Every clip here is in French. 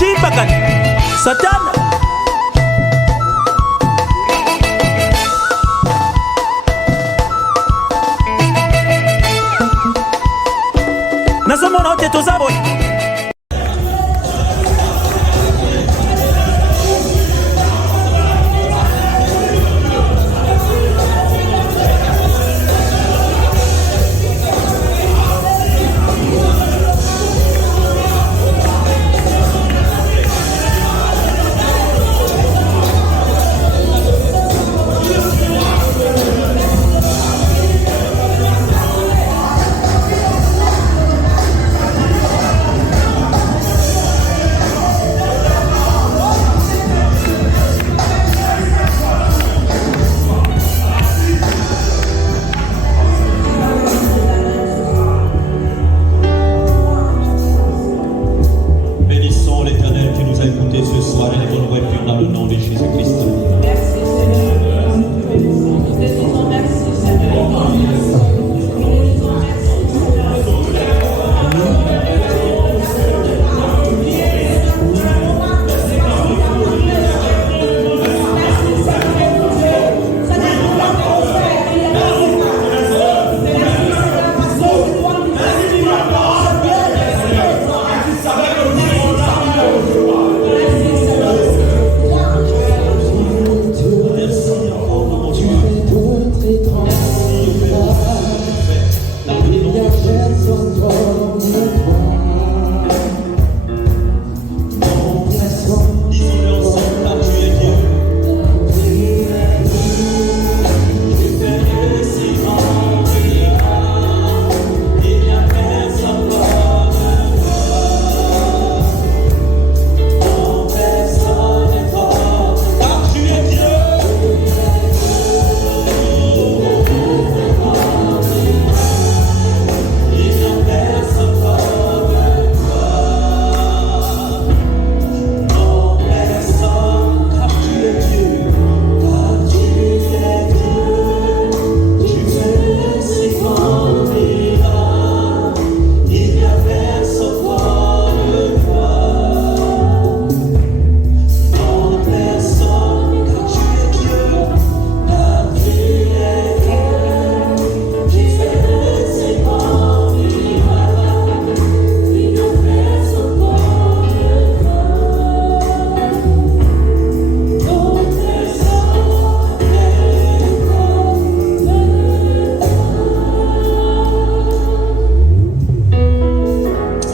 Chimbakani Satan Nazomona ote tozaboy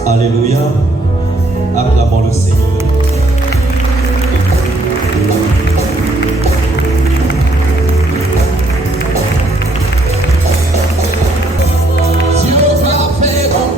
Alléluia. Acclamons le Seigneur. Dieu va faire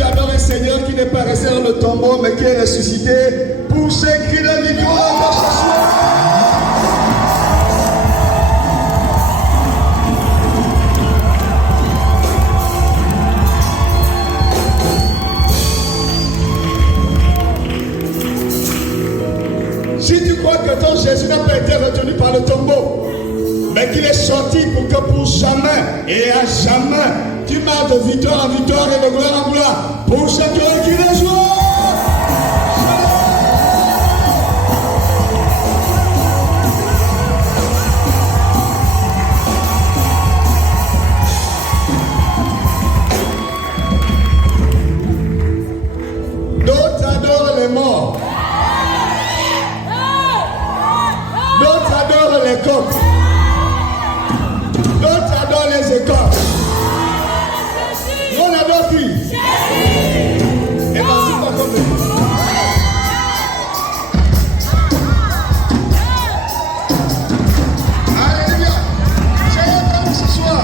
tu adores un Seigneur qui n'est pas resté dans le tombeau, mais qui est ressuscité, pousse un cri de victoire ce soir. Si tu crois que ton Jésus n'a pas été retenu par le tombeau, mais qu'il est sorti pour que pour jamais et à jamais, tu marches de victoire en victoire et de gloire en gloire, pour ce cœur qui le joue. D'autres adorent les morts. D'autres adorent les coqs. D'autres adorent les écoles. On adore qui? Et vas-y, pas comme lui. Alléluia. Seigneur, comme ce soir.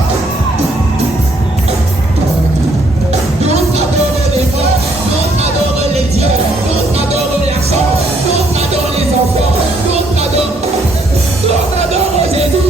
D'autres adorent les morts. D'autres adorent les dieux. D'autres adorent les accents. D'autres adorent les enfants. D'autres adorent Jésus.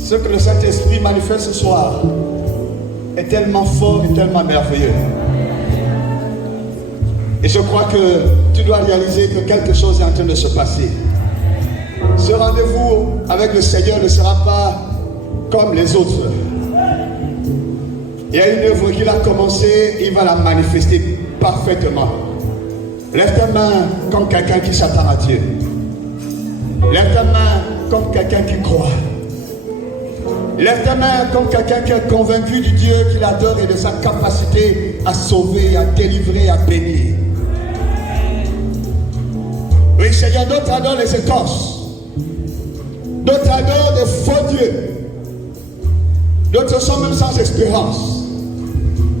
Ce que le Saint-Esprit manifeste ce soir est tellement fort et tellement merveilleux. Et je crois que tu dois réaliser que quelque chose est en train de se passer. Ce rendez-vous avec le Seigneur ne sera pas comme les autres. Il y a une œuvre qu'il a commencée, il va la manifester parfaitement. Lève ta main comme quelqu'un qui s'attend à Dieu. Lève ta main comme quelqu'un qui croit. Lève ta main comme quelqu'un qui est convaincu du Dieu qu'il adore et de sa capacité à sauver, à délivrer, à bénir. Oui, Seigneur, d'autres adorent les écorces. D'autres adorent des faux dieux. D'autres sont même sans espérance.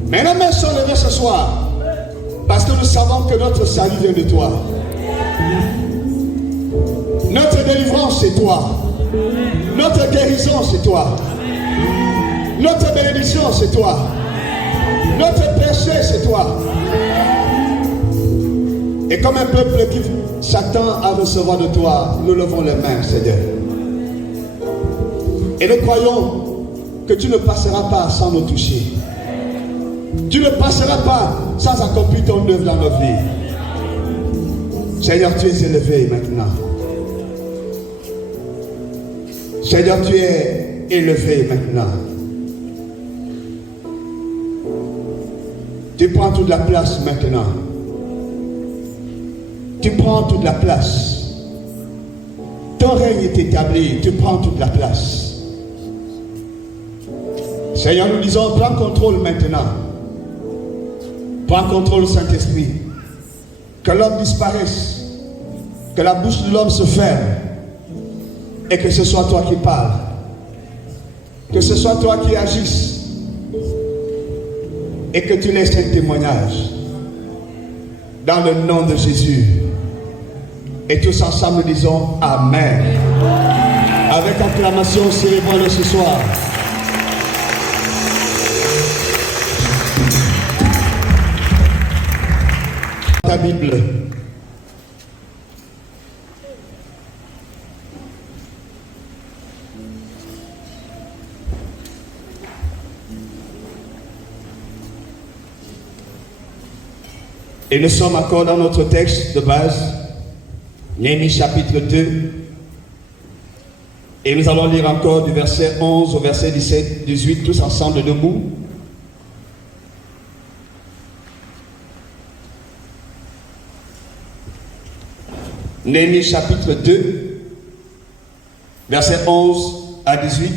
Mais nos mains sont levées ce soir parce que nous savons que notre salut vient de toi. Notre délivrance, c'est toi. Notre guérison, c'est toi. Notre bénédiction, c'est toi. Notre péché, c'est toi. Et comme un peuple qui s'attend à recevoir de toi, nous levons les mains, Seigneur. Et nous croyons que tu ne passeras pas sans nous toucher. Tu ne passeras pas sans accomplir ton œuvre dans nos vies. Seigneur, tu es élevé maintenant. Seigneur, tu es élevé maintenant. Tu prends toute la place maintenant. Tu prends toute la place. Ton règne est établi. Tu prends toute la place. Seigneur, nous disons, prends contrôle maintenant. Prends contrôle, Saint-Esprit. Que l'homme disparaisse. Que la bouche de l'homme se ferme. Et que ce soit toi qui parles. Que ce soit toi qui agisses. Et que tu laisses un témoignage. Dans le nom de Jésus. Et tous ensemble disons Amen. Avec acclamation cérébrale ce soir. Bible. Et nous sommes encore dans notre texte de base, Néhémie chapitre 2. Et nous allons lire encore du verset 11 au verset 17, 18, tous ensemble debout. Néhémie chapitre 2, verset 11 à 18.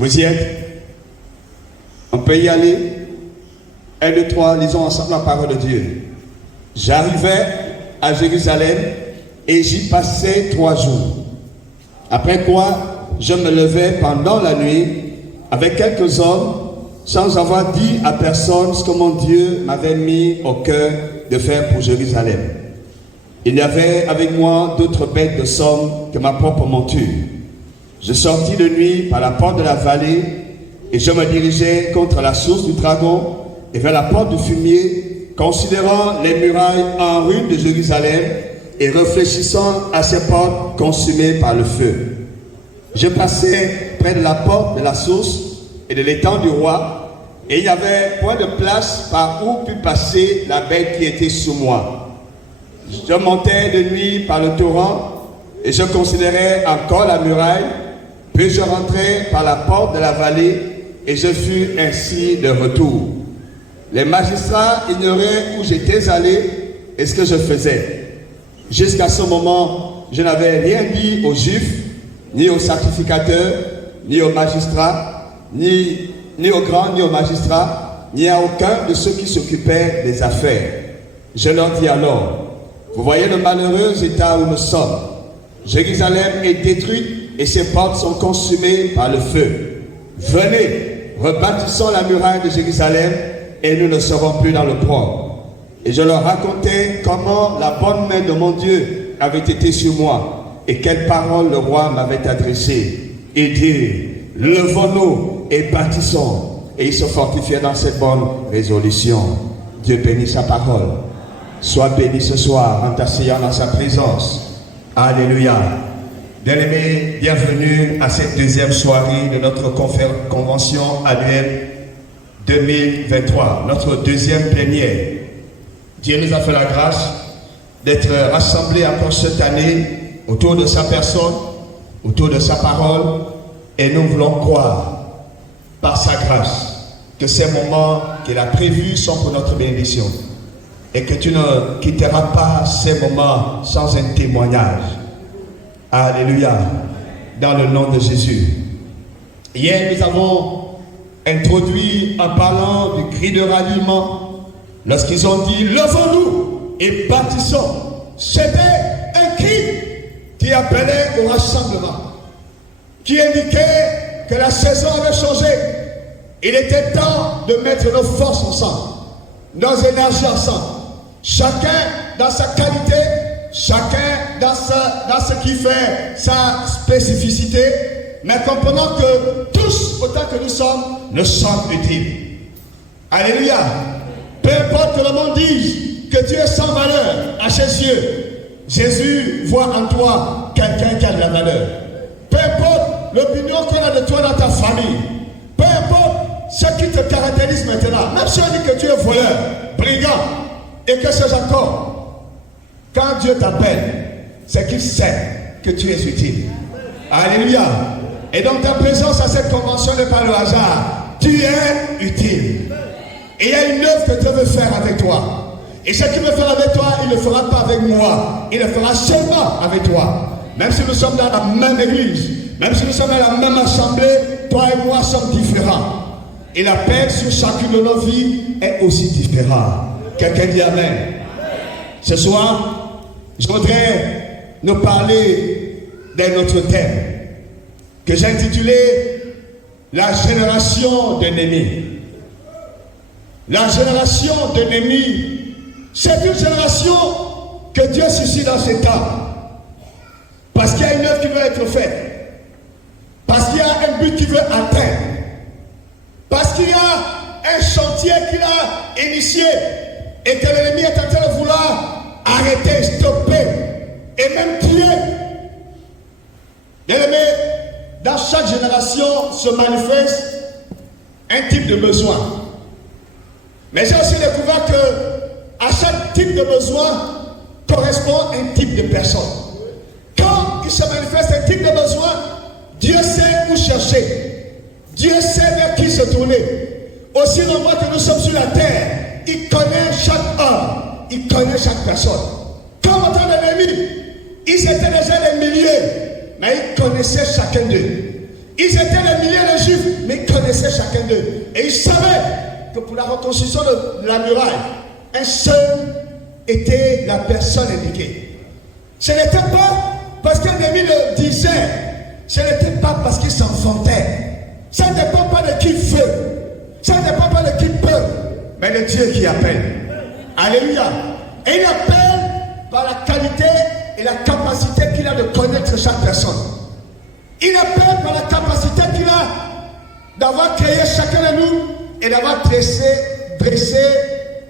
Vous y êtes? On peut y aller. 1, 2, 3, lisons ensemble la parole de Dieu. J'arrivai à Jérusalem et j'y passai 3 jours. Après quoi, je me levai pendant la nuit avec quelques hommes sans avoir dit à personne ce que mon Dieu m'avait mis au cœur de faire pour Jérusalem. Il n'y avait avec moi d'autres bêtes de somme que ma propre monture. Je sortis de nuit par la porte de la vallée et je me dirigeai contre la source du dragon et vers la porte du fumier, considérant les murailles en ruine de Jérusalem et réfléchissant à ces portes consumées par le feu. Je passai près de la porte de la source et de l'étang du roi, et il n'y avait point de place par où put passer la bête qui était sous moi. Je montais de nuit par le torrent et je considérais encore la muraille, puis je rentrai par la porte de la vallée et je fus ainsi de retour. Les magistrats ignoraient où j'étais allé et ce que je faisais. Jusqu'à ce moment, je n'avais rien dit aux Juifs, ni aux sacrificateurs, ni aux magistrats, ni aux grands, ni aux magistrats, ni à aucun de ceux qui s'occupaient des affaires. Je leur dis alors, vous voyez le malheureux état où nous sommes. Jérusalem est détruite et ses portes sont consumées par le feu. Venez, rebâtissons la muraille de Jérusalem et nous ne serons plus dans l'opprobre. Et je leur racontais comment la bonne main de mon Dieu avait été sur moi et quelles paroles le roi m'avait adressées. Il dit, levons-nous et bâtissons. Et ils se fortifiaient dans cette bonne résolution. Dieu bénit sa parole. Sois béni ce soir en t'asseyant dans sa présence. Alléluia. Bien-aimés, bienvenue à cette deuxième soirée de notre convention annuelle 2023, notre deuxième plénière. Dieu nous a fait la grâce d'être rassemblés encore cette année autour de sa personne, autour de sa parole, et nous voulons croire par sa grâce que ces moments qu'il a prévus sont pour notre bénédiction et que tu ne quitteras pas ces moments sans un témoignage. Alléluia, dans le nom de Jésus. Hier, nous avons introduit en parlant du cri de ralliement lorsqu'ils ont dit levons-nous et bâtissons. C'était un cri qui appelait au rassemblement, qui indiquait que la saison avait changé. Il était temps de mettre nos forces ensemble, nos énergies ensemble, chacun dans sa qualité, chacun dans ce qui fait sa spécificité, mais comprenant que tous, autant que nous sommes utiles. Alléluia. Peu importe que le monde dise que tu es sans valeur à ses yeux, Jésus voit en toi quelqu'un qui a de la valeur. Peu importe l'opinion qu'on a de toi dans ta famille, peu importe ce qui te caractérise maintenant, même si on dit que tu es voleur, brigand, et que c'est encore, quand Dieu t'appelle, c'est qu'il sait que tu es utile. Alléluia. Et donc ta présence à cette convention n'est pas le hasard. Tu es utile. Et il y a une œuvre que Dieu veut faire avec toi. Et ce qu'il veut faire avec toi, il ne le fera pas avec moi. Il le fera seulement avec toi. Même si nous sommes dans la même église, même si nous sommes dans la même assemblée, toi et moi sommes différents. Et l'appel sur chacune de nos vies est aussi différent. Quelqu'un dit Amen. Ce soir, je voudrais nous parler d'un autre thème que j'ai intitulé la génération de Néhémie. La génération de Néhémie, c'est une génération que Dieu suscite dans ces temps. Parce qu'il y a une œuvre qui veut être faite. Parce qu'il y a un but qui veut atteindre. Parce qu'il y a un chantier qu'il a initié et que l'ennemi est en train de vouloir arrêter, stopper et même tuer. Bien aimé, dans chaque génération se manifeste un type de besoin. Mais j'ai aussi découvert que à chaque type de besoin correspond un type de personne. Quand il se manifeste un type de besoin, Dieu sait où chercher. Dieu sait vers qui se tourner. Aussi longtemps que nous sommes sur la terre, il connaît chaque homme, il connaît chaque personne. Comme en temps de l'ennemi, ils étaient déjà des milliers, mais ils connaissaient chacun d'eux. Ils étaient des milliers de juifs, mais ils connaissaient chacun d'eux. Et ils savaient que pour la reconstruction de la muraille, un seul était la personne indiquée. Ce n'était pas parce qu'un ennemi le disait, ce n'était pas parce qu'il s'enfantait. Ça ne dépend pas de qui veut, ça ne dépend pas de qui peut, mais de Dieu qui appelle. Alléluia. Et il appelle par la qualité et la capacité qu'il a de connaître chaque personne. Il appelle par la capacité qu'il a d'avoir créé chacun de nous et d'avoir dressé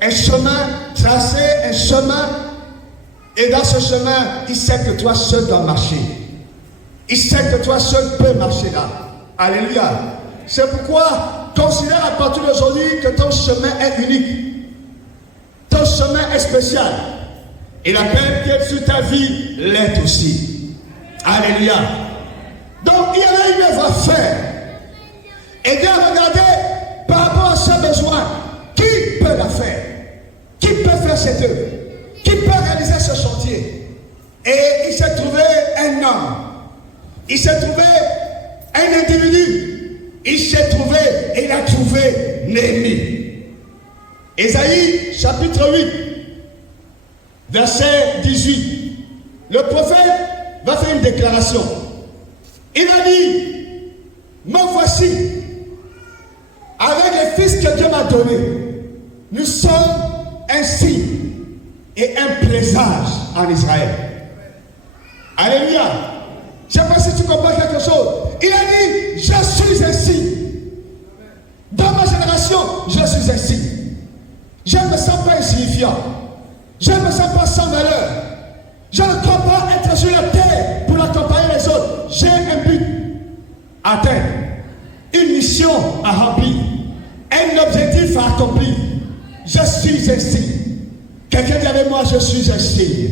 un chemin, tracé un chemin. Et dans ce chemin, il sait que toi seul dois marcher. Il sait que toi seul peux marcher là. Alléluia. C'est pourquoi considère à partir d'aujourd'hui que ton chemin est unique. Ton chemin est spécial. Et la paix qui est sur ta vie l'est aussi. Alléluia. Donc il y avait une œuvre à faire. Et Dieu a regardé par rapport à ce besoin. Qui peut la faire? Qui peut faire cette œuvre? Qui peut réaliser ce chantier? Et il s'est trouvé un homme. Il s'est trouvé un individu. Il s'est trouvé et il a trouvé Néhémie. Ésaïe chapitre 8, verset 18. Le prophète va faire une déclaration. Il a dit, me voici, avec les fils que Dieu m'a donnés, nous sommes un signe et un présage en Israël. Alléluia. Je ne sais pas si tu comprends quelque chose. Il a dit, je suis un signe. Dans ma génération, je suis un signe. Je ne me sens pas insignifiant. Je ne me sens pas sans valeur. Je ne crois pas être sur la terre pour accompagner les autres. J'ai un but à atteindre, une mission à remplir, un objectif à accomplir. Je suis un signe. Quelqu'un dit avec moi, je suis un signe.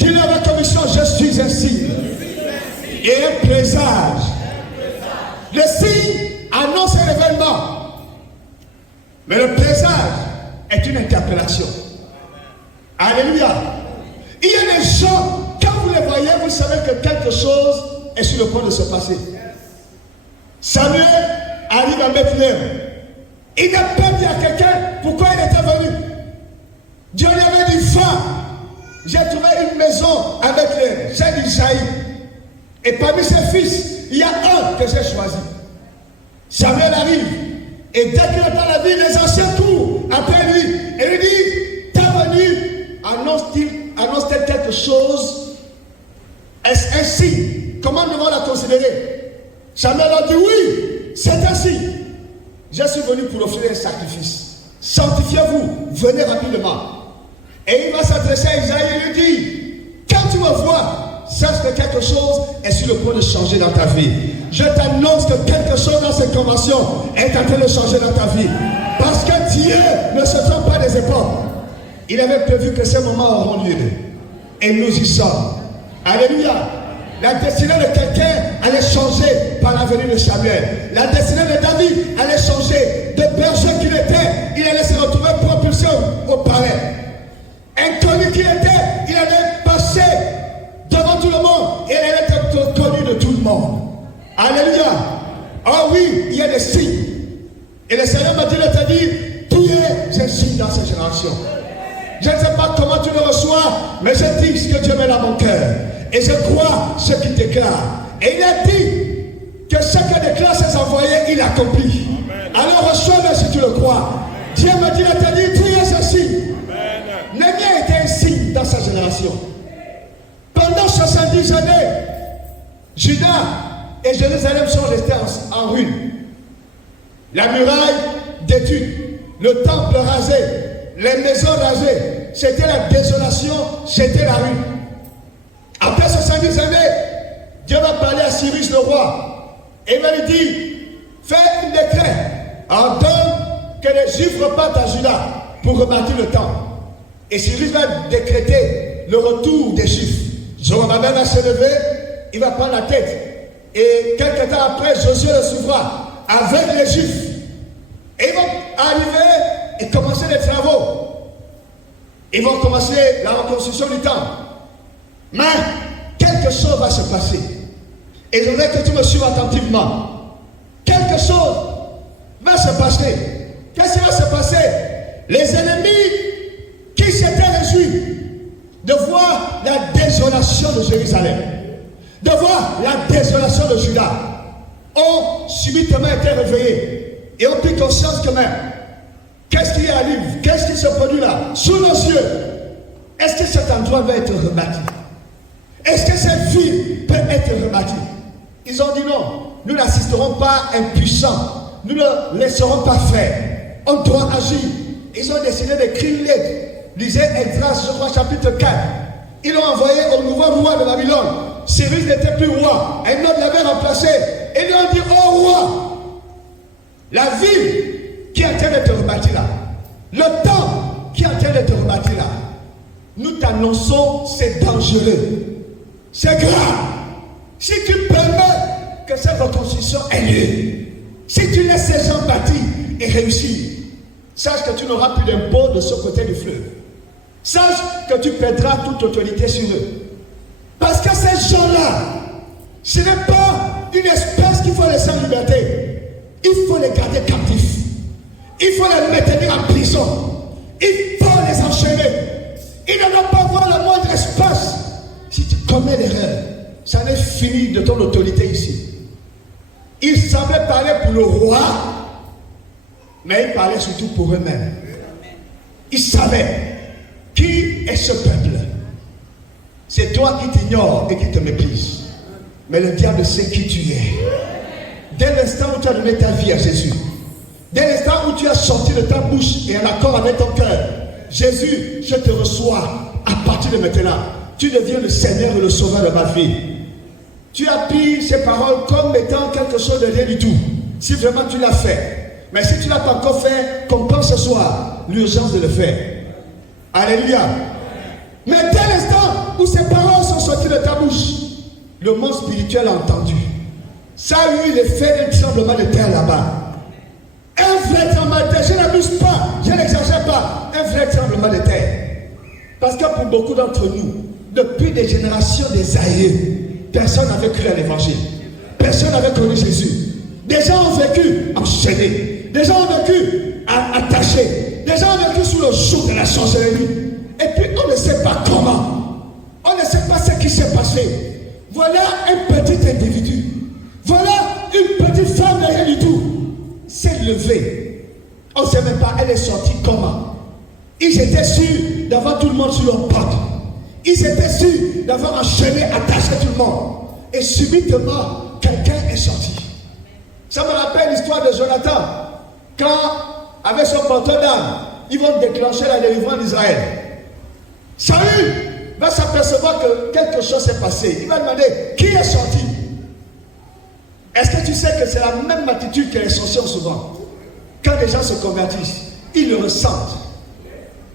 Dis-le avec conviction, je suis un signe. Et un présage. Le signe annonce un événement. Mais le présage est une interpellation. Alléluia. Il y a des gens, quand vous les voyez, vous savez que quelque chose est sur le point de se passer. Samuel arrive à Bethléem. Il n'a pas dit à quelqu'un pourquoi il était venu. Dieu lui avait dit, va, j'ai trouvé une maison à Bethléem. J'ai dit, Isaïe. Et parmi ses fils, il y a un que j'ai choisi. Samuel arrive. Et dès qu'il entend la vie, les anciens courent après lui. Et lui dit, ta venue annonce-t-elle quelque chose? Est-ce ainsi? Comment devons la considérer? Samuel a dit, oui, c'est ainsi. Je suis venu pour offrir un sacrifice. Sanctifiez-vous, venez rapidement. Et il va s'adresser à Isaïe et lui dit, quand tu me vois, sache que quelque chose est sur le point de changer dans ta vie. Je t'annonce que quelque chose dans cette convention est en train de changer dans ta vie. Parce que Dieu ne se trompe pas des époques. Il avait prévu que ces moments auront lieu. Et nous y sommes. Alléluia. La destinée de quelqu'un allait changer par la venue de Samuel. La destinée de David allait changer. De berger qu'il était, il allait se retrouver propulsé au palais. Inconnu qu'il était, il allait passer devant tout le monde et il allait être connu de tout le monde. Alléluia. Oh oui, il y a des signes. Et le Seigneur m'a dit de te dire, tu es un signe dans cette génération. Je ne sais pas comment tu le reçois, mais je dis ce que Dieu met dans mon cœur. Et je crois ce qu'il déclare. Et il a dit que chacun déclare ses envoyés, il accomplit. Alors reçois-le si tu le crois. Dieu m'a dit de te dire, tu es un signe. Néhémie était un signe dans sa génération. Pendant 70 années, Juda et Jérusalem sont restés en ruine. la muraille détruite, le temple rasé, les maisons rasées. C'était la désolation, c'était la rue. Après 70 années, Dieu va parler à Cyrus le roi. Et il va lui dire, fais un décret, ordonne que les Juifs repartent à Juda pour rebâtir le temple. Et Cyrus va décréter le retour des Juifs. Zorobabel va se lever, il va prendre la tête. Et quelques temps après, Josué le suivra avec les Juifs. Et ils vont arriver et commencer les travaux. Ils vont commencer la reconstruction du temple. Mais quelque chose va se passer. Et je voudrais que tu me suives attentivement. Quelque chose va se passer. Qu'est-ce qui va se passer? Les ennemis qui s'étaient réjouis de voir la désolation de Jérusalem, de voir la désolation de Juda, ont subitement été réveillés et ont pris conscience que même, qu'est-ce qui arrive? Qu'est-ce qui se produit là? Sous nos yeux, est-ce que cet endroit va être rebâti? Est-ce que cette ville peut être rebâtie? Ils ont dit non, nous n'assisterons pas impuissants, nous ne laisserons pas faire, on doit agir. Ils ont décidé d'écrire une lettre. Lisez Esdras, je crois, chapitre 4. Ils l'ont envoyé au nouveau roi de Babylone. Cyrus n'était plus roi, un autre l'avait remplacé. Et ils lui ont dit, oh roi, la ville qui est en train d'être rebâtie là, le temple qui est en train d'être rebâti là, nous t'annonçons, c'est dangereux, c'est grave. Si tu permets que cette reconstruction ait lieu, si tu laisses ces gens bâtir et réussir, sache que tu n'auras plus d'impôts de ce côté du fleuve. Sache que tu perdras toute autorité sur eux. Parce que ces gens-là, ce n'est pas une espèce qu'il faut laisser en liberté. Il faut les garder captifs. Il faut les maintenir en prison. Il faut les enchaîner. Ils ne doivent pas avoir le moindre espace. Si tu commets l'erreur, ça n'est fini de ton autorité ici. Ils semblaient parler pour le roi, mais ils parlaient surtout pour eux-mêmes. Ils savaient qui est ce peuple. C'est toi qui t'ignores et qui te méprises. Mais le diable sait qui tu es. Dès l'instant où tu as donné ta vie à Jésus, dès l'instant où tu as sorti de ta bouche et en accord avec ton cœur, Jésus, je te reçois à partir de maintenant. Tu deviens le Seigneur et le Sauveur de ma vie. Tu as pris ces paroles comme étant quelque chose de rien du tout. Si vraiment tu l'as fait. Mais si tu ne l'as pas encore fait, comprends ce soir l'urgence de le faire. Alléluia. Mais dès l'instant où ces paroles sont sorties de ta bouche, le monde spirituel a entendu. Ça a eu l'effet d'un tremblement de terre là-bas. Un vrai tremblement de terre, je n'abuse pas, je n'exagère pas. Un vrai tremblement de terre. Parce que pour beaucoup d'entre nous, depuis des générations des aïeux, personne n'avait cru à l'évangile. Personne n'avait connu Jésus. Des gens ont vécu enchaînés. Des gens ont vécu attachés. Des gens ont vécu sous le joug de la sorcellerie. Et puis on ne sait pas comment. On ne sait pas ce qui s'est passé. Voilà un petit individu. Voilà une petite femme de rien du tout. S'est levée. On ne sait même pas elle est sortie comment. Ils étaient sûrs d'avoir tout le monde sur leur porte. Ils étaient sûrs d'avoir enchaîné, attaché tout le monde. Et subitement, quelqu'un est sorti. Ça me rappelle l'histoire de Jonathan. Quand, avec son porteur d'armes, ils vont déclencher la délivrance d'Israël. Saül va s'apercevoir que quelque chose s'est passé. Il va demander, qui est sorti? Est-ce que tu sais que c'est la même attitude que les sorciers ont souvent? Quand les gens se convertissent, ils le ressentent.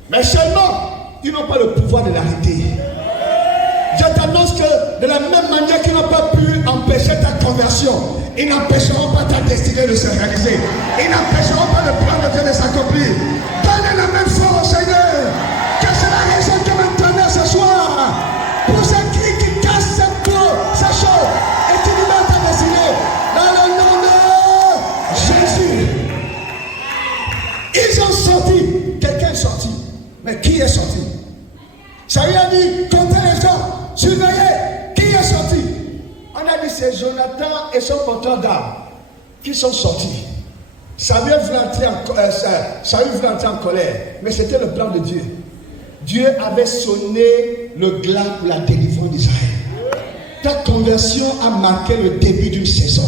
Mais seulement, ils n'ont pas le pouvoir de l'arrêter. Je t'annonce que de la même manière qu'ils n'ont pas pu empêcher ta conversion, ils n'empêcheront pas ta destinée de se réaliser. Ils n'empêcheront pas le plan de Dieu de s'accomplir. Donnez la même foi au Seigneur. Que c'est la raison que maintenant ce soir, pour ce cri qui casse cette peau, sa chose, et qui libère ta destinée, dans le nom de Jésus. Ils ont sorti. Quelqu'un est sorti. Mais qui est sorti? Saül a dit, comptez les gens, surveillez, qui est sorti? On a dit, c'est Jonathan et son porteur d'armes qui sont sortis. Saül voulait entrer en colère, mais c'était le plan de Dieu. Dieu avait sonné le glas pour la délivrance d'Israël. Ta conversion a marqué le début d'une saison.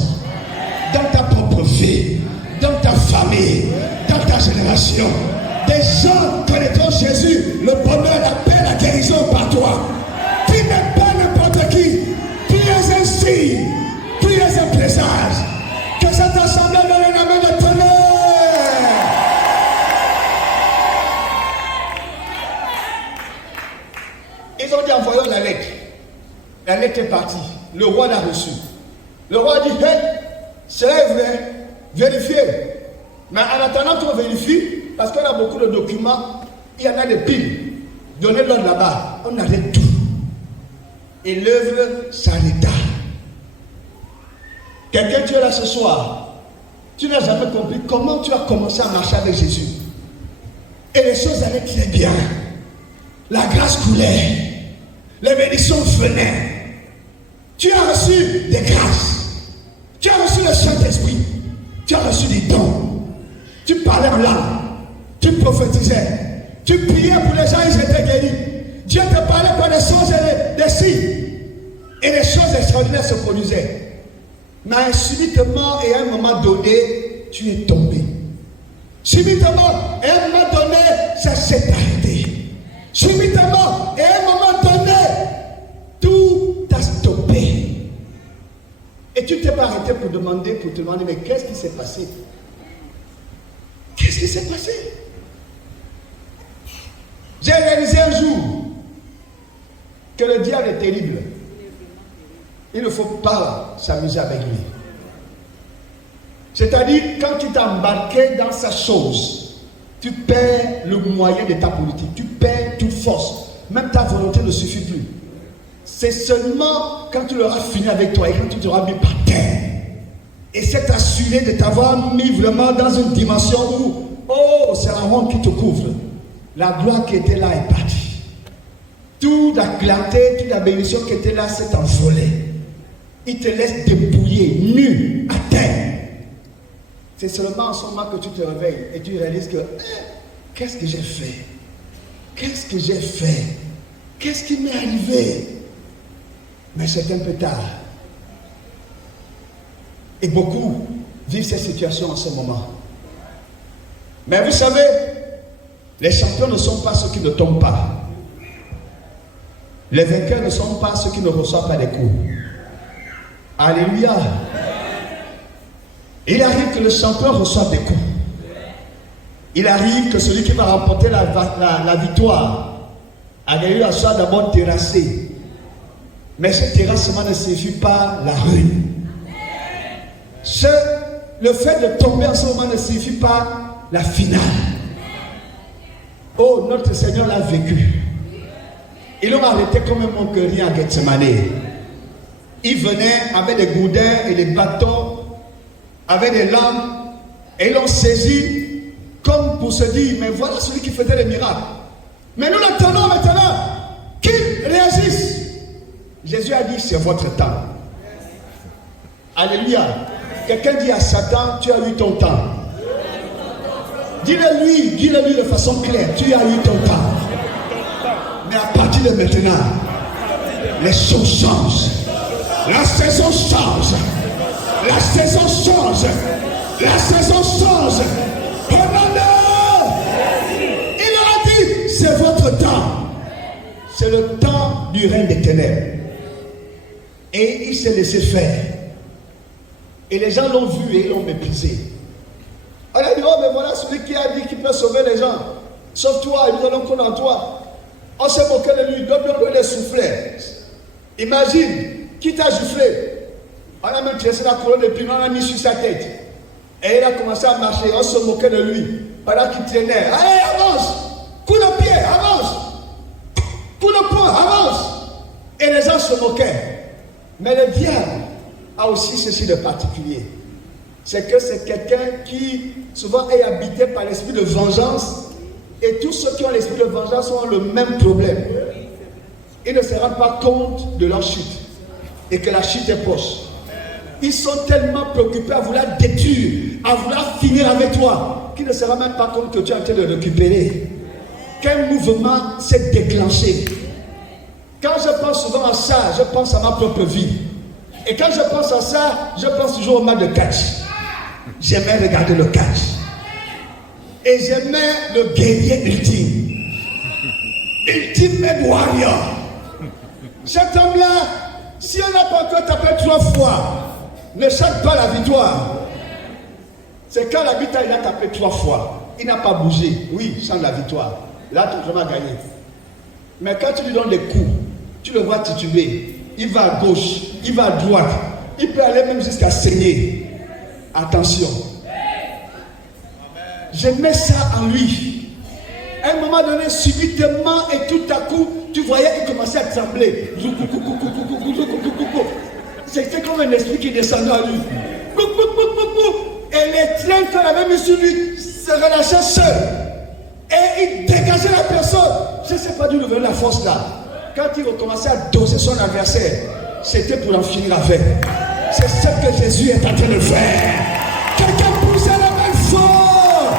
Dans ta propre vie, dans ta ta famille, dans ta génération. Des gens connaîtront Jésus, le bonheur, la paix, la guérison par toi. Tu n'es pas n'importe qui. Tu es un signe, tu es un présage. Que cette assemblée donne une main de tonnerre. Ils ont dit envoyons la lettre. La lettre est partie. Le roi l'a reçue. Le roi a dit, hey, c'est vrai, vérifiez. Mais en attendant qu'on vérifie, parce qu'on a beaucoup de documents, il y en a des piles. Donnez-leur là-bas. On arrête tout. Et l'œuvre s'arrêta. Quelqu'un qui est là ce soir, tu n'as jamais compris comment tu as commencé à marcher avec Jésus. Et les choses allaient très bien. La grâce coulait. Les bénédictions venaient. Tu as reçu des grâces. Tu as reçu le Saint-Esprit. Tu as reçu des dons. Tu parlais en langue. Tu prophétisais. Tu priais pour les gens, ils étaient guéris. Dieu te parlait par des choses et des signes. Et les choses extraordinaires se produisaient. Mais subitement et à un moment donné, tu es tombé. Subitement et à un moment donné, ça s'est arrêté. Subitement et à un moment donné, tout a stoppé. Et tu ne t'es pas arrêté pour te demander, mais qu'est-ce qui s'est passé? Qu'est-ce qui s'est passé? J'ai réalisé un jour que le diable est terrible. Il ne faut pas s'amuser avec lui. C'est-à-dire, quand tu t'es embarqué dans sa chose, tu perds le moyen de ta politique, tu perds toute force. Même ta volonté ne suffit plus. C'est seulement quand tu l'auras fini avec toi et quand tu t'auras mis par terre. Et c'est assuré de t'avoir mis vraiment dans une dimension où, oh, c'est la honte qui te couvre. La gloire qui était là est partie. Toute la clarté, toute la bénédiction qui était là s'est envolée. Il te laisse dépouiller, nu, à terre. C'est seulement en ce moment que tu te réveilles et tu réalises que, qu'est-ce que j'ai fait? Qu'est-ce que j'ai fait? Qu'est-ce qui m'est arrivé? Mais c'est un peu tard. Et beaucoup vivent cette situation en ce moment. Mais vous savez, les champions ne sont pas ceux qui ne tombent pas. Les vainqueurs ne sont pas ceux qui ne reçoivent pas des coups. Alléluia. Il arrive que le champion reçoive des coups. Il arrive que celui qui va remporter la victoire, alléluia, soit d'abord terrassé. Mais ce terrassement ne suffit pas la ruine. Le fait de tomber en ce moment ne suffit pas la finale. Oh, notre Seigneur l'a vécu. Ils l'ont arrêté comme un manquerie à Gethsemane. Il venait avec des gourdins et des bâtons, avec des lames, et ils l'ont saisi comme pour se dire, mais voilà celui qui faisait les miracles. Mais nous l'attendons maintenant qu'il réagisse. Jésus a dit, c'est votre temps. Alléluia. Quelqu'un dit à Satan, tu as eu ton temps. Dis-le-lui de façon claire, tu as eu ton temps. Mais à partir de maintenant, les choses changent. La saison change. La saison change. La saison change. Il leur a dit, c'est votre temps. C'est le temps du règne des ténèbres. Et il s'est laissé faire. Et les gens l'ont vu et ils l'ont méprisé. On a dit, oh mais voilà celui qui a dit qu'il peut sauver les gens. Sauf toi, et nous allons croire en toi. On s'est moqué de lui, donne-lui des soufflets. Imagine, qui t'a giflé? On a même tressé la couronne de piment, on a mis sur sa tête. Et il a commencé à marcher, on se moquait de lui. Pendant qu'il traînait, allez, avance! Coup de pied, avance! Coup de poing, avance! Et les gens se moquaient. Mais le diable a aussi ceci de particulier. C'est que c'est quelqu'un qui souvent est habité par l'esprit de vengeance. Et tous ceux qui ont l'esprit de vengeance ont le même problème. Ils ne se rendent pas compte de leur chute. Et que la chute est proche. Ils sont tellement préoccupés à vouloir détruire, à vouloir finir avec toi, qu'ils ne se rendent même pas compte que tu es en train de récupérer. Quel mouvement s'est déclenché? Quand je pense souvent à ça, je pense à ma propre vie. Et quand je pense à ça, je pense toujours au match de catch. j'aimais regarder le catch. Et j'aimais le guerrier ultime. Ultimate warrior. Cet homme-là, si on n'a pas encore tapé 3 fois, ne chante pas la victoire. C'est quand l'habitant il a tapé 3 fois, il n'a pas bougé, oui, sans la victoire. Là, tu as vraiment gagné. Mais quand tu lui donnes des coups, tu le vois tituber. Il va à gauche, il va à droite, il peut aller même jusqu'à saigner. Attention. J'aimais ça en lui. À un moment donné, subitement et tout à coup, tu voyais qu'il commençait à trembler. C'était comme un esprit qui descendait à lui. Et les trains qu'on avait mis sur lui se relâchaient seuls. Et il dégageait la personne. Je ne sais pas d'où venait la force là. Quand il recommençait à doser son adversaire, c'était pour en finir avec. C'est ce que Jésus est en train de faire. Quelqu'un pousse la main fort.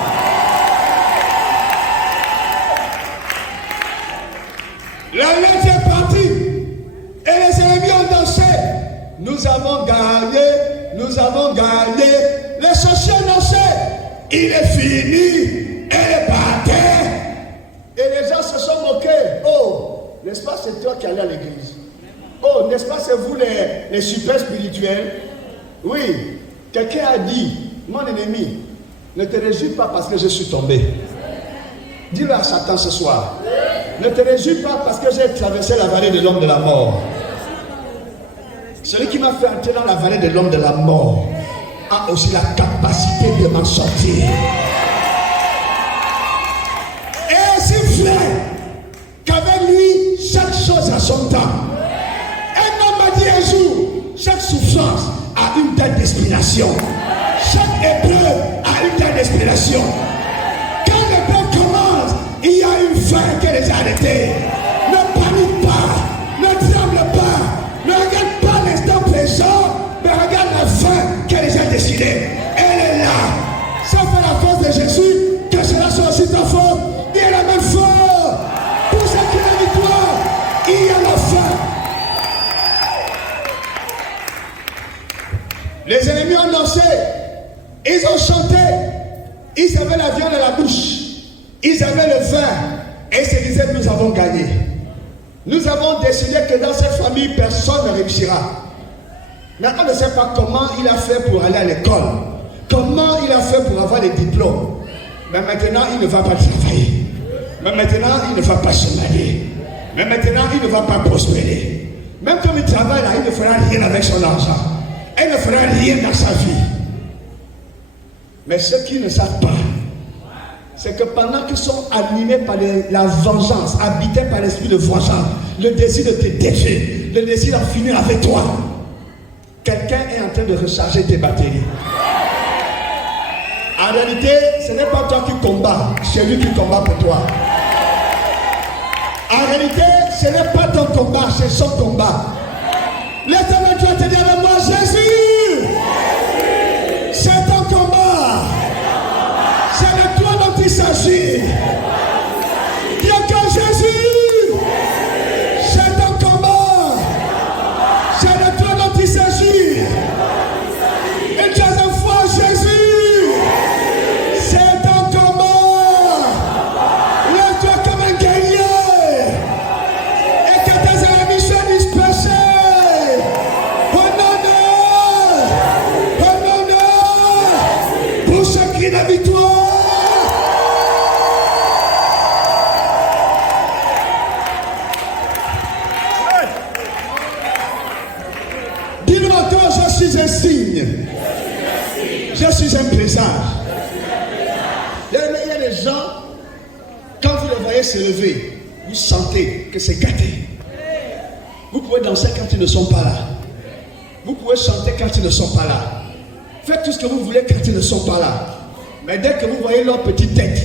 La lettre est partie. Et les ennemis ont dansé. Nous avons gagné. Nous avons gagné. Les sorciers dansaient. Il est fini. Elle est partie. Et les gens se sont moqués. Oh, n'est-ce pas c'est toi qui allais à l'église? Oh, n'est-ce pas c'est vous les super spirituels? Oui. Quelqu'un a dit, mon ennemi, ne te réjouis pas parce que je suis tombé. Dis-le à Satan ce soir. Ne te réjouis pas parce que j'ai traversé la vallée de l'homme de la mort. Celui qui m'a fait entrer dans la vallée de l'homme de la mort a aussi la capacité de m'en sortir. Et c'est vrai qu'avec lui, chaque chose a son temps. Un homme m'a dit un jour, chaque souffrance a une date d'expiration. Chaque épreuve a une date d'expiration. Quand l'épreuve commence, il y a une fin qui est déjà arrêtée. Ne panique pas, ne tremble pas, ne regarde pas l'instant présent, mais regarde la fin qui est déjà décidée. Elle est là. Ça fait la force de Jésus, que cela soit aussi ta force. Il y a la même force. Pour ce qui est la victoire, il y a la fin. Les ennemis ont dansé, ils ont chanté, ils avaient la viande à la bouche, ils avaient le vin, et ils se disaient, nous avons gagné. Nous avons décidé que dans cette famille, personne ne réussira. Mais on ne sait pas comment il a fait pour aller à l'école, comment il a fait pour avoir les diplômes. Mais maintenant, il ne va pas travailler. Mais maintenant, il ne va pas se marier. Mais maintenant, il ne va pas prospérer. Même comme il travaille là, il ne fera rien avec son argent. Il ne fera rien dans sa vie. Mais ceux qui ne savent pas, c'est que pendant qu'ils sont animés par la vengeance, habités par l'esprit de vengeance, le désir de te détruire, le désir d'en finir avec toi, quelqu'un est en train de recharger tes batteries. En réalité, ce n'est pas toi qui combats, c'est lui qui combat pour toi. En réalité, ce n'est pas ton combat, c'est son combat. Laisse-moi te dire avec moi, Jésus, c'est ton combat. C'est de toi dont il s'agit. Dis que Jésus, c'est ton combat. C'est de toi dont il s'agit. Et troisième fois, Jésus, c'est ton combat. Lève-toi comme un guerrier. Et que tes ennemis soient dispersés. Pour ce cri de victoire. Dis-le encore, je suis un signe. Je suis un présage. Il y a des gens, quand vous les voyez se lever, vous sentez que c'est gâté. Vous pouvez danser quand ils ne sont pas là. Vous pouvez chanter quand ils ne sont pas là. Faites tout ce que vous voulez quand ils ne sont pas là. Mais dès que vous voyez leur petite tête,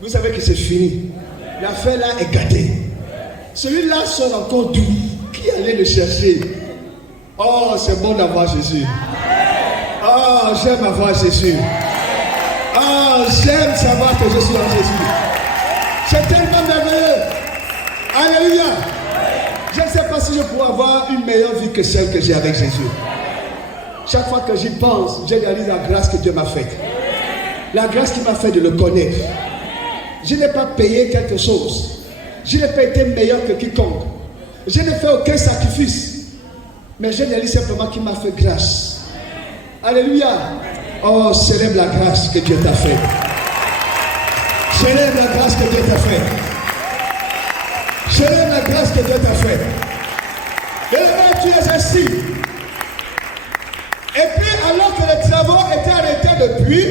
vous savez que c'est fini. L'affaire là est gâtée. Celui-là sort encore doux. Qui allait le chercher? Oh, c'est bon d'avoir Jésus. Oh, j'aime avoir Jésus. Oh, j'aime savoir que je suis en Jésus. C'est tellement merveilleux. Alléluia. Je ne sais pas si je pourrais avoir une meilleure vie que celle que j'ai avec Jésus. Chaque fois que j'y pense, je réalise la grâce que Dieu m'a faite. La grâce qui m'a fait de le connaître. Je n'ai pas payé quelque chose. Je n'ai pas été meilleur que quiconque. Je n'ai fait aucun sacrifice. Mais je réalise simplement qu'il m'a fait grâce. Alléluia. Oh, célèbre la grâce que Dieu t'a faite. Célèbre la grâce que Dieu t'a faite. Célèbre la grâce que Dieu t'a faite. Et là, tu es assis. Et puis, alors que les travaux étaient arrêtés depuis,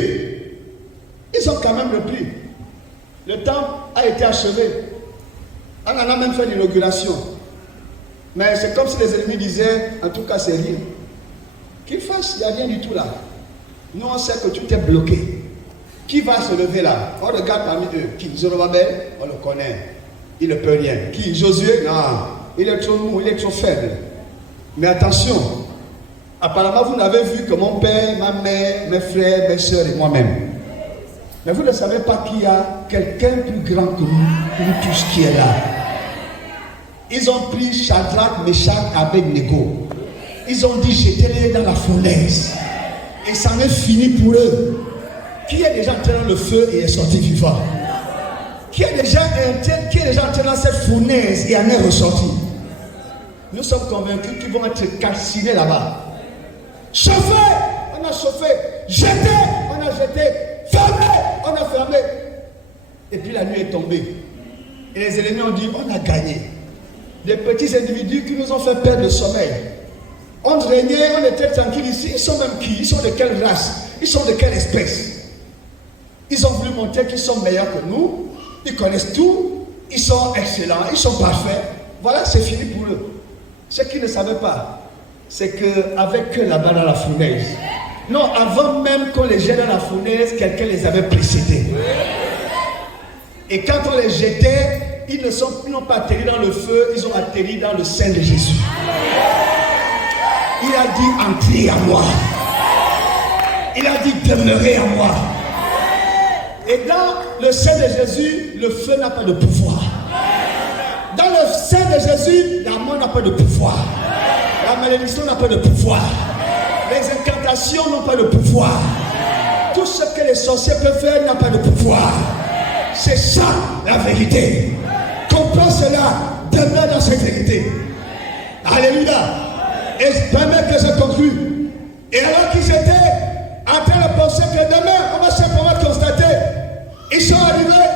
ils ont quand même repris. Le temple a été achevé. On en a même fait l'inauguration. Mais c'est comme si les ennemis disaient, en tout cas, c'est rien. Qu'ils fassent, il n'y a rien du tout là. Nous, on sait que tout est bloqué. Qui va se lever là? On regarde parmi eux. Qui? Zorobabel? On le connaît. Il ne peut rien. Qui? Josué? Non. Il est trop mou, il est trop faible. Mais attention. Apparemment, vous n'avez vu que mon père, ma mère, mes frères, mes soeurs et moi-même. Mais vous ne savez pas qu'il y a quelqu'un plus grand que nous tous qui est là. Ils ont pris Shadrach, Meshach, Abednego. Ils ont dit jetez-les dans la fournaise. Et ça en est fini pour eux. Qui est déjà entré dans le feu et est sorti vivant? Qui est déjà entré dans cette fournaise et en est ressorti? Nous sommes convaincus qu'ils vont être calcinés là-bas. Chauffé, on a chauffé. Jeté, on a jeté. Fermé, on a fermé. Et puis la nuit est tombée. Et les ennemis ont dit, on a gagné. Des petits individus qui nous ont fait perdre le sommeil. On régnait, on était tranquille ici. Ils sont même qui? Ils sont de quelle race? Ils sont de quelle espèce? Ils ont voulu montrer qu'ils sont meilleurs que nous. Ils connaissent tout. Ils sont excellents. Ils sont parfaits. Voilà, c'est fini pour eux. Ce qu'ils ne savaient pas, c'est qu'avec eux là-bas dans la fournaise, non, avant même qu'on les jette dans la fournaise, quelqu'un les avait précédés. Et quand on les jetait, ils n'ont pas atterri dans le feu, ils ont atterri dans le sein de Jésus. Il a dit entrez en moi. Il a dit demeurez en moi. Et dans le sein de Jésus, le feu n'a pas de pouvoir. Dans le sein de Jésus, la mort n'a pas de pouvoir. La malédiction n'a pas de pouvoir. Les incantations n'ont pas de pouvoir. Tout ce que les sorciers peuvent faire n'a pas de pouvoir. C'est ça la vérité. Comprends cela, demeure dans cette vérité. Alléluia. Et permets que je conclue. Et alors qu'ils étaient en train de penser que demain, on va simplement constater, ils sont arrivés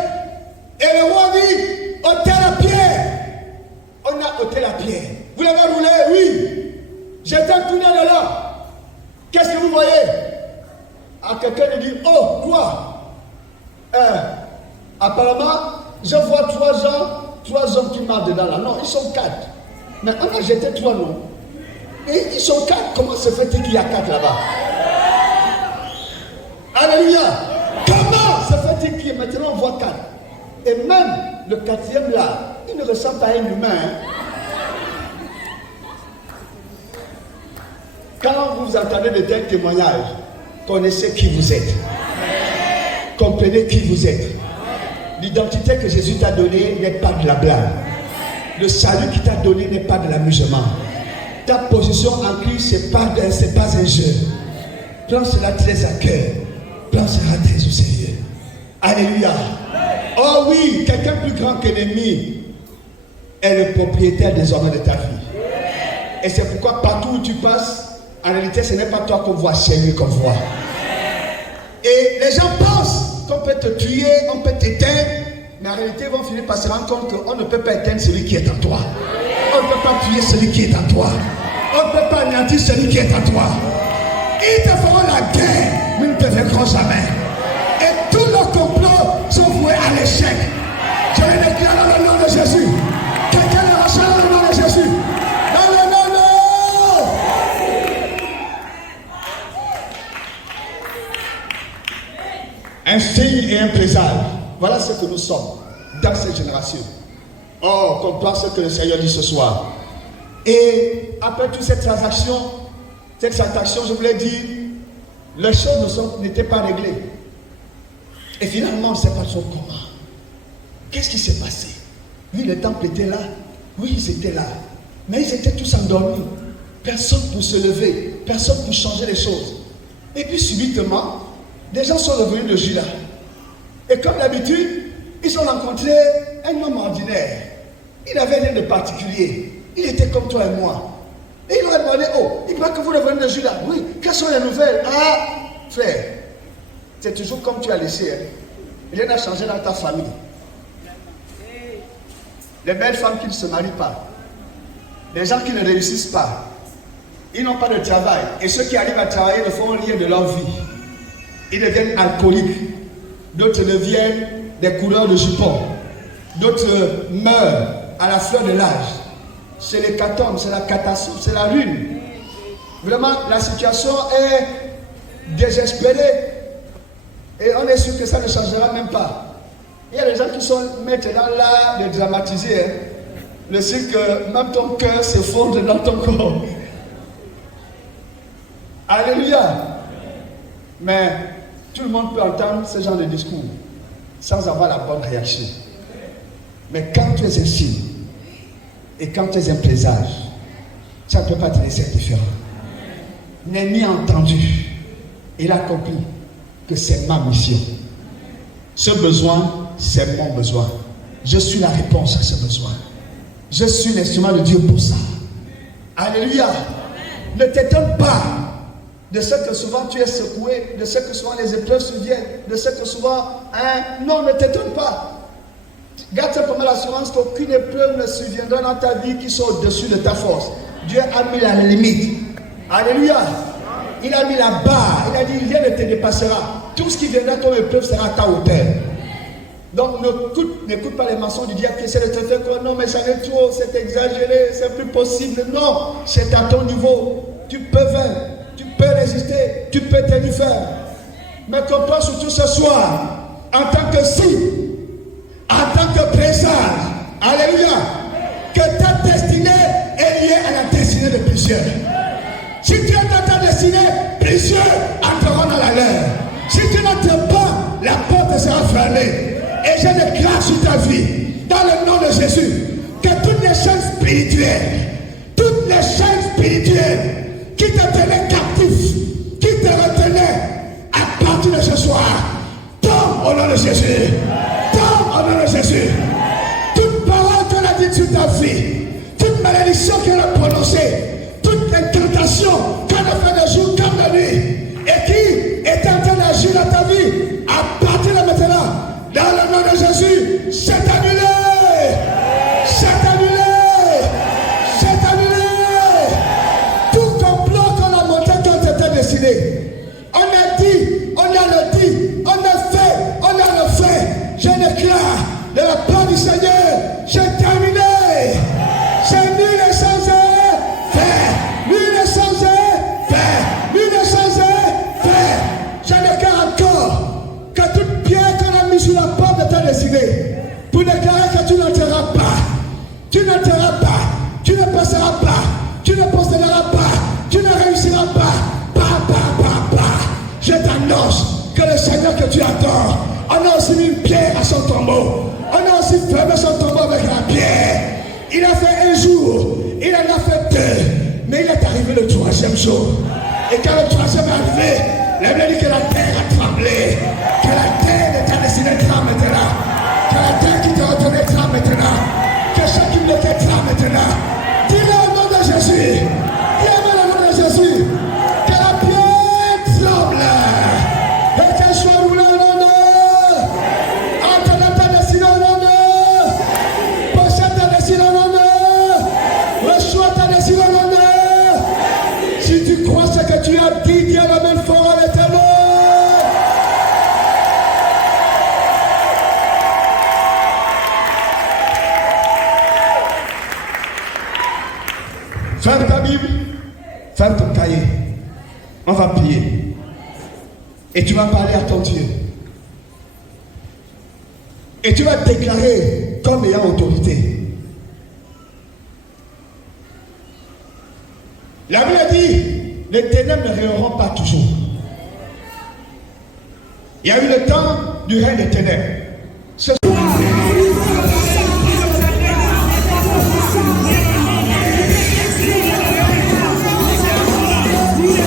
et le roi dit, ôtez la pierre. On a ôté la pierre. Vous l'avez roulé? Oui. J'étais un tunnel là. Qu'est-ce que vous voyez? Quelqu'un lui dit, oh, quoi? Apparemment, je vois 3 hommes qui marchent dedans là. Non, ils sont 4. Mais on a jeté 3 noms. Et ils sont 4. Comment se fait-il qu'il y a 4 là-bas? Alléluia. Comment se fait-il qu'il y a maintenant on voit 4? Et même le 4e là, il ne ressemble pas à un humain. Quand vous entendez de tels témoignages, connaissez qui vous êtes. Comprenez qui vous êtes. L'identité que Jésus t'a donnée n'est pas de la blague. Le salut qu'il t'a donné n'est pas de l'amusement. Ta position en Christ, c'est pas un jeu. Prends cela très à cœur. Prends cela très au sérieux. Alléluia. Oh oui, quelqu'un plus grand que l'ennemi est le propriétaire désormais de ta vie. Et c'est pourquoi partout où tu passes, en réalité, ce n'est pas toi qu'on voit, c'est lui qu'on voit. Et les gens pensent qu'on peut te tuer, on peut t'éteindre, mais en réalité, ils vont finir par se rendre compte qu'on ne peut pas éteindre celui qui est en toi. On ne peut pas tuer celui qui est en toi. On ne peut pas anéantir celui qui est en toi. Ils te feront la guerre, mais ils ne te vaincront jamais. Et tous leurs complots sont voués à l'échec. Je les déclare dans le nom de Jésus. Quelqu'un les reçoit dans le nom de Jésus. Dans le nom de... Un signe et un présage. Voilà ce que nous sommes dans cette génération. Oh, comprends ce que le Seigneur dit ce soir. Et après toute cette transaction, je vous l'ai dit, les choses n'étaient pas réglées. Et finalement, on ne sait pas trop comment. Qu'est-ce qui s'est passé? Oui, le temple était là. Oui, ils étaient là. Mais ils étaient tous endormis. Personne pour se lever. personne pour changer les choses. Et puis subitement, des gens sont revenus de Juda. Et comme d'habitude, ils ont rencontré un homme ordinaire. Il n'avait rien de particulier. Il était comme toi et moi. Et il leur a demandé, oh, il paraît que vous revenez de Juda. Oui, quelles sont les nouvelles? Ah, frère, c'est toujours comme tu as laissé. Hein. Rien n'a changé dans ta famille. Les belles femmes qui ne se marient pas. Les gens qui ne réussissent pas. Ils n'ont pas de travail. Et ceux qui arrivent à travailler ne font rien de leur vie. Ils deviennent alcooliques. D'autres deviennent des coureurs de jupons. D'autres meurent à la fleur de l'âge. C'est l'hécatombe, c'est la catastrophe, c'est la ruine. Vraiment, la situation est désespérée. Et on est sûr que ça ne changera même pas. Il y a des gens qui sont maintenant là de dramatiser. Hein. Le signe que même ton cœur s'effondre dans ton corps. Alléluia. Mais tout le monde peut entendre ce genre de discours sans avoir la bonne réaction. Mais quand tu es un signe et quand tu es un présage, ça ne peut pas te laisser indifférent. L'ennemi a entendu. Il a compris que c'est ma mission. Ce besoin, c'est mon besoin. Je suis la réponse à ce besoin. Je suis l'instrument de Dieu pour ça. Alléluia. Ne t'étonne pas de ce que souvent tu es secoué, de ce que souvent les épreuves surviennent, de ce que souvent, non, ne t'étonne pas. Garde simplement l'assurance qu'aucune épreuve ne surviendra dans ta vie qui soit au-dessus de ta force. Dieu a mis la limite. Alléluia. Il a mis la barre. Il a dit, rien ne te dépassera. Tout ce qui viendra comme épreuve sera à ta hauteur. Donc n'écoute pas les mensonges du diable qui essaie de te faire que non, mais ça n'est trop, c'est exagéré, c'est plus possible. Non, c'est à ton niveau. Tu peux vaincre, tu peux résister, tu peux tenir ferme. Mais comprends surtout ce soir, en tant que signe, en tant que présage, alléluia, que ta destinée est liée à la destinée de plusieurs. Si tu es dans ta destinée, plusieurs entreront dans la leur. Si tu n'entres pas, la porte sera fermée. Et je déclare sur ta vie, dans le nom de Jésus, que toutes les chaînes spirituelles qui te tenaient captif, qui te retenaient à partir de ce soir, tombe au nom de Jésus. Tombe au nom de Jésus. Toute parole qu'elle a dite sur ta vie, toute malédiction qu'elle a prononcée, toute incantation qu'elle a fait de jour comme de nuit, et qui est en train d'agir dans ta vie, à partir de maintenant, dans le nom de Jésus, c'est annulé. C'est annulé. C'est annulé. Tout complot qu'on a monté quand c'était décidé. On a dit, on a le dit, on a fait, on a le fait. Je déclare de la part du Seigneur, c'est terminé. C'est nul et sans fait. Nul et sans fait. Nul et sans fait. Je déclare encore que toute pierre qu'on a mise sur la porte de ta destinée, pour déclarer que tu n'entreras pas, tu n'entreras pas, tu ne passeras pas, tu ne posséderas pas, tu ne réussiras pas. Je t'annonce que le Seigneur que tu adores, on a aussi mis une pierre à son tombeau. On a aussi fermé son tombeau avec la pierre. Il a fait un jour, il en a fait deux, mais il est arrivé le troisième jour. Et quand le troisième est arrivé, la Bible dit que la terre a tremblé, que la terre de ta destinée tremble maintenant, que la terre qui te retenait tremble maintenant, que chaque qui bloquait tremble maintenant. Dis-le au nom de Jésus. Dis-le au nom de Jésus. Que la pierre tremble. Et qu'elle soit roulée au nom de. Entendant ta destinée au nom de. Possède ta destinée au nom de. Reçois ta destinée au nom de. Si tu crois ce que tu as dit, dis à la même fort à l'Éternel. Ferme ta Bible, ferme ton cahier. On va prier. Et tu vas parler à ton Dieu. Et tu vas te déclarer comme ayant autorité. La Bible dit, les ténèbres ne règneront pas toujours. Il y a eu le temps du règne des ténèbres. Ce Yeah.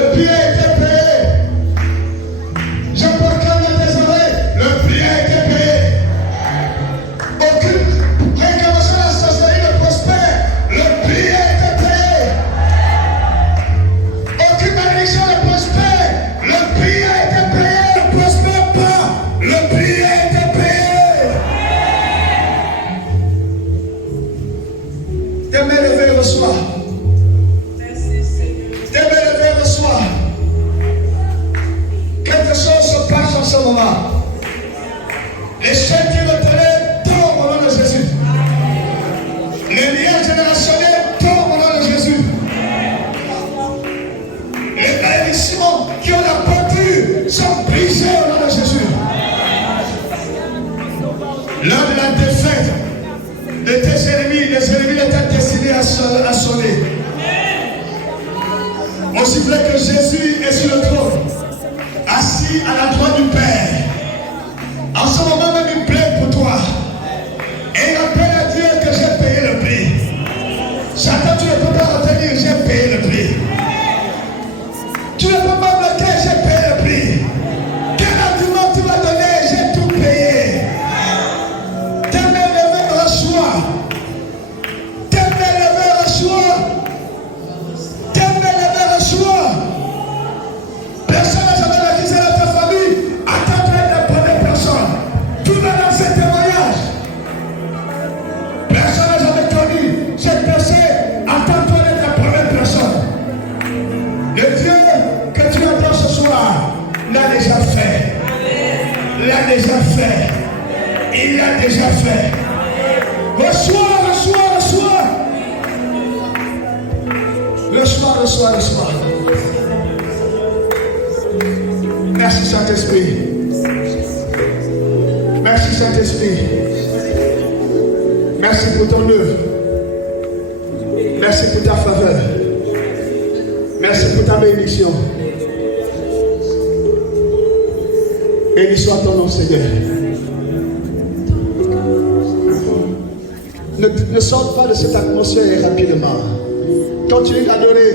Le prix a été payé. Je proclame à tes oreilles, le prix a été payé. Aucune réclamation à la sorcellerie ne prospère. Le prix a été payé. Aucune malédiction ne prospère. Le prix a été payé. Ne prospère pas. Le prix a été payé. Tes mains levées, reçois. Tes mains levées, reçois. Quelque chose se passe en ce moment. Les chaînes qui retenaient tombent au nom de Jésus. Les liens générationnels tombent au nom de Jésus. Les malédictions qui ont la peinture sont brisées au nom de Jésus. L'heure de la défaite de tes ennemis, les ennemis de ta destinée à sonner. Aussi vrai que Jésus est sur le trône, assis à la droite du Père. En ce moment même, il plaît pour toi. Et il appelle à Dieu que j'ai payé le prix. Satan, tu ne peux pas retenir, j'ai payé le prix. Tu ne peux pas bloquer, j'ai payé le prix. Quel argument tu vas donner, j'ai tout payé. Tes mains levées, reçois. Tes mains levées, reçois. Tes mains levées, reçois. Personne n'a jamais accusé de ta famille. Attends-toi de prendre personne. Tout va dans ce témoignage. Personne n'a jamais connu cette personne. Attends-toi d'être la première personne. Le Dieu que tu adores ce soir l'a déjà fait. L'a déjà fait. Il l'a déjà fait. Reçois, reçois, reçois. Reçois, reçois, reçois. Merci Saint-Esprit. Merci Saint-Esprit. Merci pour ton œuvre. Merci pour ta faveur. Merci pour ta bénédiction. Béni soit ton nom, Seigneur. Ne sors pas de cette atmosphère rapidement. Continue d'adorer.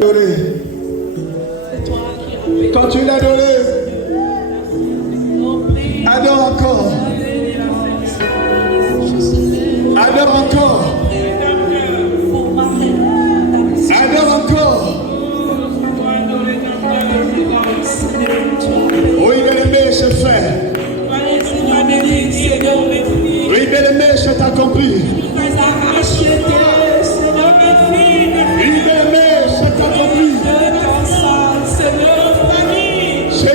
Adorer. Continue d'adorer. Adore encore. Adore encore. Adore encore. Oui, bien-aimé, c'est fait. Oui, bien-aimé, c'est accompli. Oui, bien-aimé, c'est accompli. C'est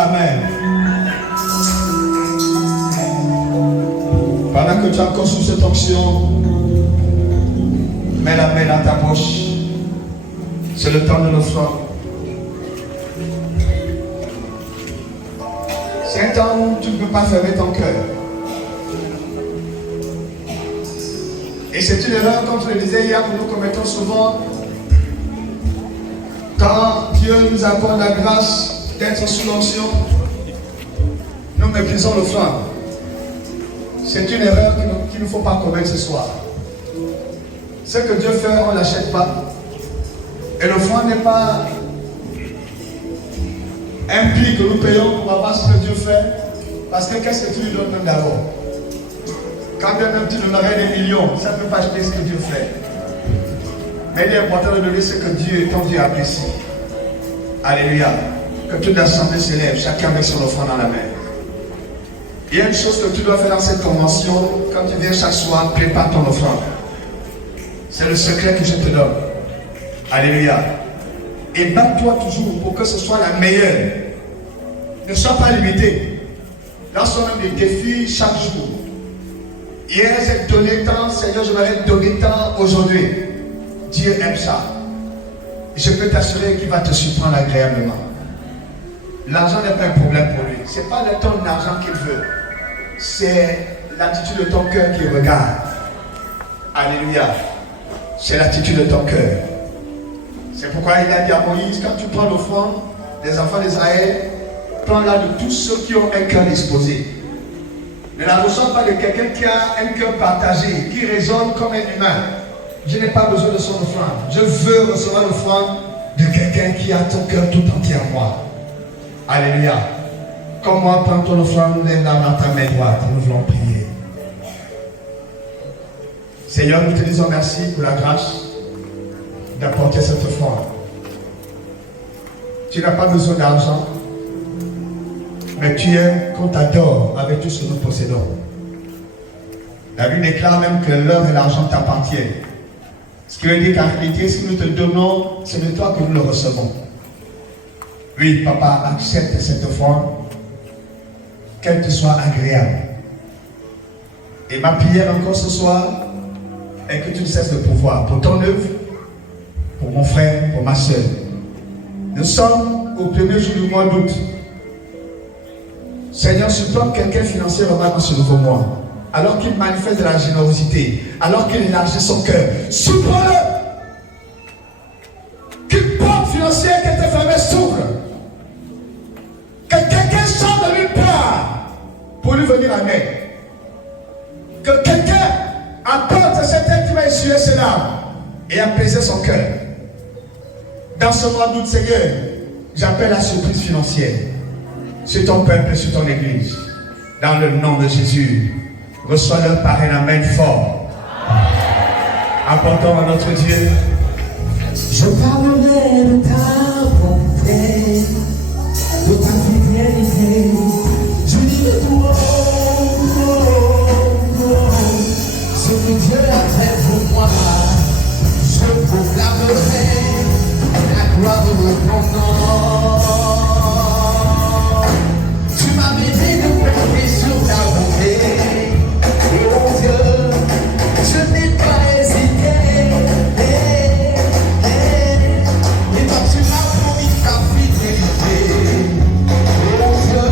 Amen. Pendant que tu es encore sous cette onction, mets la main dans ta poche. C'est le temps de l'offrande. C'est un temps où tu ne peux pas fermer ton cœur. Et c'est une erreur, comme je le disais hier, que nous commettons souvent. Quand Dieu nous accorde la grâce d'être sous l'onction, nous méprisons l'offrande. C'est une erreur qu'il ne faut pas commettre ce soir. Ce que Dieu fait, on ne l'achète pas. Et l'offrande n'est pas un prix que nous payons pour avoir ce que Dieu fait. Parce que qu'est-ce que tu lui donnes même d'abord? Quand bien même tu donnerais des millions, ça ne peut pas acheter ce que Dieu fait. Mais il est important de donner ce que Dieu et ton Dieu apprécie. Alléluia. Que toute l'assemblée s'élève, chacun avec son offrande dans la main. Il y a une chose que tu dois faire dans cette convention. Quand tu viens chaque soir, prépare ton offrande. C'est le secret que je te donne. Alléluia. Et bats-toi toujours pour que ce soit la meilleure. Ne sois pas limité. Lance-toi même des défis chaque jour. Hier, j'ai donné tant, Seigneur, je m'aurais donné tant aujourd'hui. Dieu aime ça. Et je peux t'assurer qu'il va te surprendre agréablement. L'argent n'est pas un problème pour lui. Ce n'est pas ton argent qu'il veut. C'est l'attitude de ton cœur qu'il regarde. Alléluia. C'est l'attitude de ton cœur. C'est pourquoi il a dit à Moïse, quand tu prends l'offrande des enfants d'Israël, prends-la de tous ceux qui ont un cœur disposé. Ne la reçois pas de quelqu'un qui a un cœur partagé, qui raisonne comme un humain. Je n'ai pas besoin de son offrande. Je veux recevoir l'offrande de quelqu'un qui a ton cœur tout entier en moi. Alléluia. Comment prendre ton offrande dans ta main droite? Nous voulons prier. Seigneur, nous te disons merci pour la grâce d'apporter cette offrande. Tu n'as pas besoin d'argent, mais tu aimes qu'on t'adore avec tout ce que nous possédons. La Bible déclare même que l'or et l'argent t'appartiennent. Ce qui veut dire qu'en réalité, si nous te donnons, c'est de toi que nous le recevons. Oui, papa, accepte cette offrande, qu'elle te soit agréable. Et ma prière encore ce soir est que tu ne cesses de pouvoir pour ton œuvre, pour mon frère, pour ma soeur. Nous sommes au premier jour du mois d'août. Seigneur, supporte quelqu'un financièrement dans ce nouveau mois. Alors qu'il manifeste de la générosité, alors qu'il élargit son cœur, supporte-le. Qu'une porte financière qui était fermée s'ouvre. Que quelqu'un sorte de nulle part pour lui venir en aide. Que quelqu'un apporte cet aide qui va essuyer ses larmes et apaiser son cœur. Dans ce mois d'août, Seigneur, j'appelle la surprise financière sur ton peuple et sur ton église. Dans le nom de Jésus, reçois-le par un amen fort. Apportons à notre Dieu. Je parlerai de ta bonté, de ta fidélité. Je dis de toi, ce que Dieu a fait pour moi. Je proclamerai la gloire de ton nom. Tu m'as béni de compter sur ta bonté. Oh Dieu, je n'ai pas hésité. Et toi tu m'as promis ta fidélité. Oh Dieu,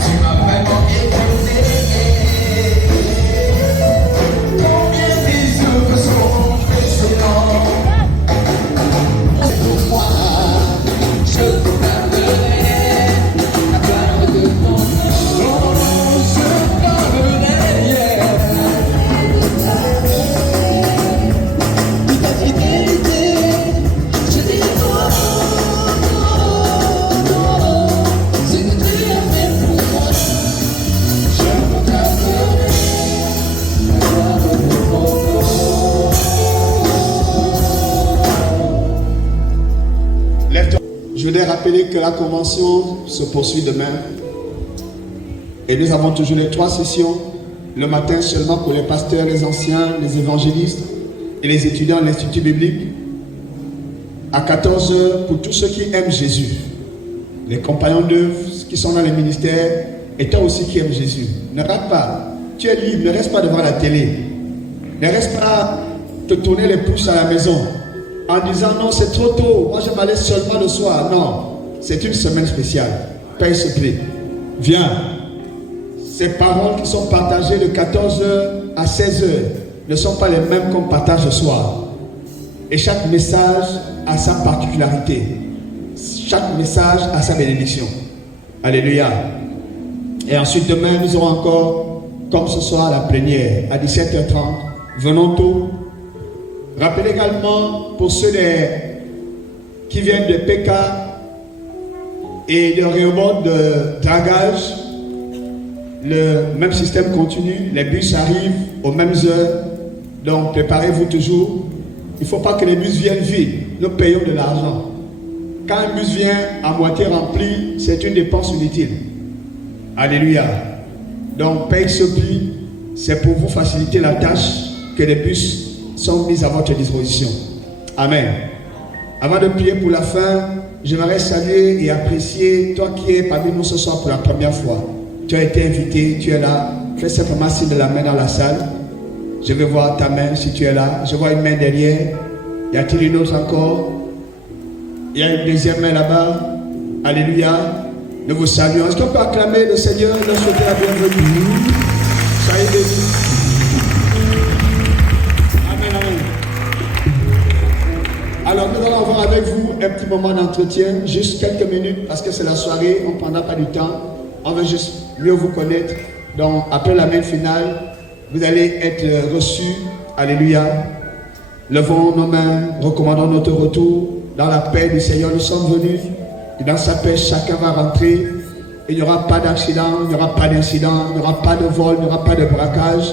tu m'as vraiment étonné. Combien tes œuvres sont impressionnants. Pour moi, je proclamerai la gloire de ton nom. Je parlerai, de ta fidélité. Je dis toi, ce que tu as fait pour moi. Je proclamerai la gloire de ton nom. Lève-toi. Je voudrais rappeler que la convention se poursuit demain. Et nous avons toujours les 3 sessions. Le matin seulement pour les pasteurs, les anciens, les évangélistes et les étudiants de l'Institut biblique. À 14h pour tous ceux qui aiment Jésus. les compagnons d'œuvre qui sont dans les ministères, et toi aussi qui aimes Jésus. Ne rate pas. Tu es libre, ne reste pas devant la télé. Ne reste pas te tourner les pouces à la maison en disant non, c'est trop tôt, moi je m'allais seulement le soir. Non, c'est une semaine spéciale. Père, s'il te plaît, viens. Ces paroles qui sont partagées de 14h à 16h ne sont pas les mêmes qu'on partage ce soir. Et chaque message a sa particularité. Chaque message a sa bénédiction. Alléluia. Et ensuite demain nous aurons encore, comme ce soir, la plénière à 17h30. Venons tôt. Rappelez également pour ceux qui viennent de PK et de Rehoboth de dragage, le même système continue. Les bus arrivent aux mêmes heures. Donc préparez-vous toujours. Il ne faut pas que les bus viennent vides. Nous payons de l'argent. Quand un bus vient à moitié rempli, c'est une dépense inutile. Alléluia. Donc paye ce prix. C'est pour vous faciliter la tâche que les bus sont mis à votre disposition. Amen. Avant de prier pour la fin, j'aimerais saluer et apprécier toi qui es parmi nous ce soir pour la première fois. Tu as été invité, tu es là. Fais simplement signe de la main dans la salle. Je vais voir ta main si tu es là. Je vois une main derrière. Y a-t-il une autre encore? Il y a une deuxième main là-bas. Alléluia. Nous vous saluons. Est-ce qu'on peut acclamer le Seigneur et nous souhaiter la bienvenue? Soyez bénis. Amen, amen. Alors nous allons avoir avec vous un petit moment d'entretien, juste quelques minutes, parce que c'est la soirée, on ne prendra pas du temps. On veut juste mieux vous connaître. Donc après la main finale, vous allez être reçus. Alléluia. Levons nos mains, recommandons notre retour. Dans la paix du Seigneur, nous sommes venus. Et dans sa paix, chacun va rentrer. Il n'y aura pas d'accident, il n'y aura pas d'incident, il n'y aura pas de vol, il n'y aura pas de braquage.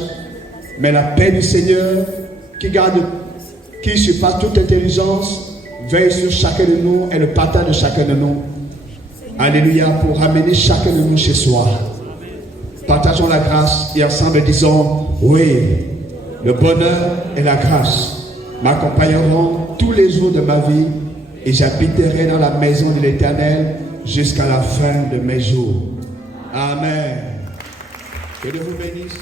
Mais la paix du Seigneur, qui surpasse toute intelligence, veille sur chacun de nous et le partage de chacun de nous. Alléluia, pour ramener chacun de nous chez soi. Partageons la grâce et ensemble disons, oui, le bonheur et la grâce m'accompagneront tous les jours de ma vie et j'habiterai dans la maison de l'Éternel jusqu'à la fin de mes jours. Amen. Que Dieu vous bénisse.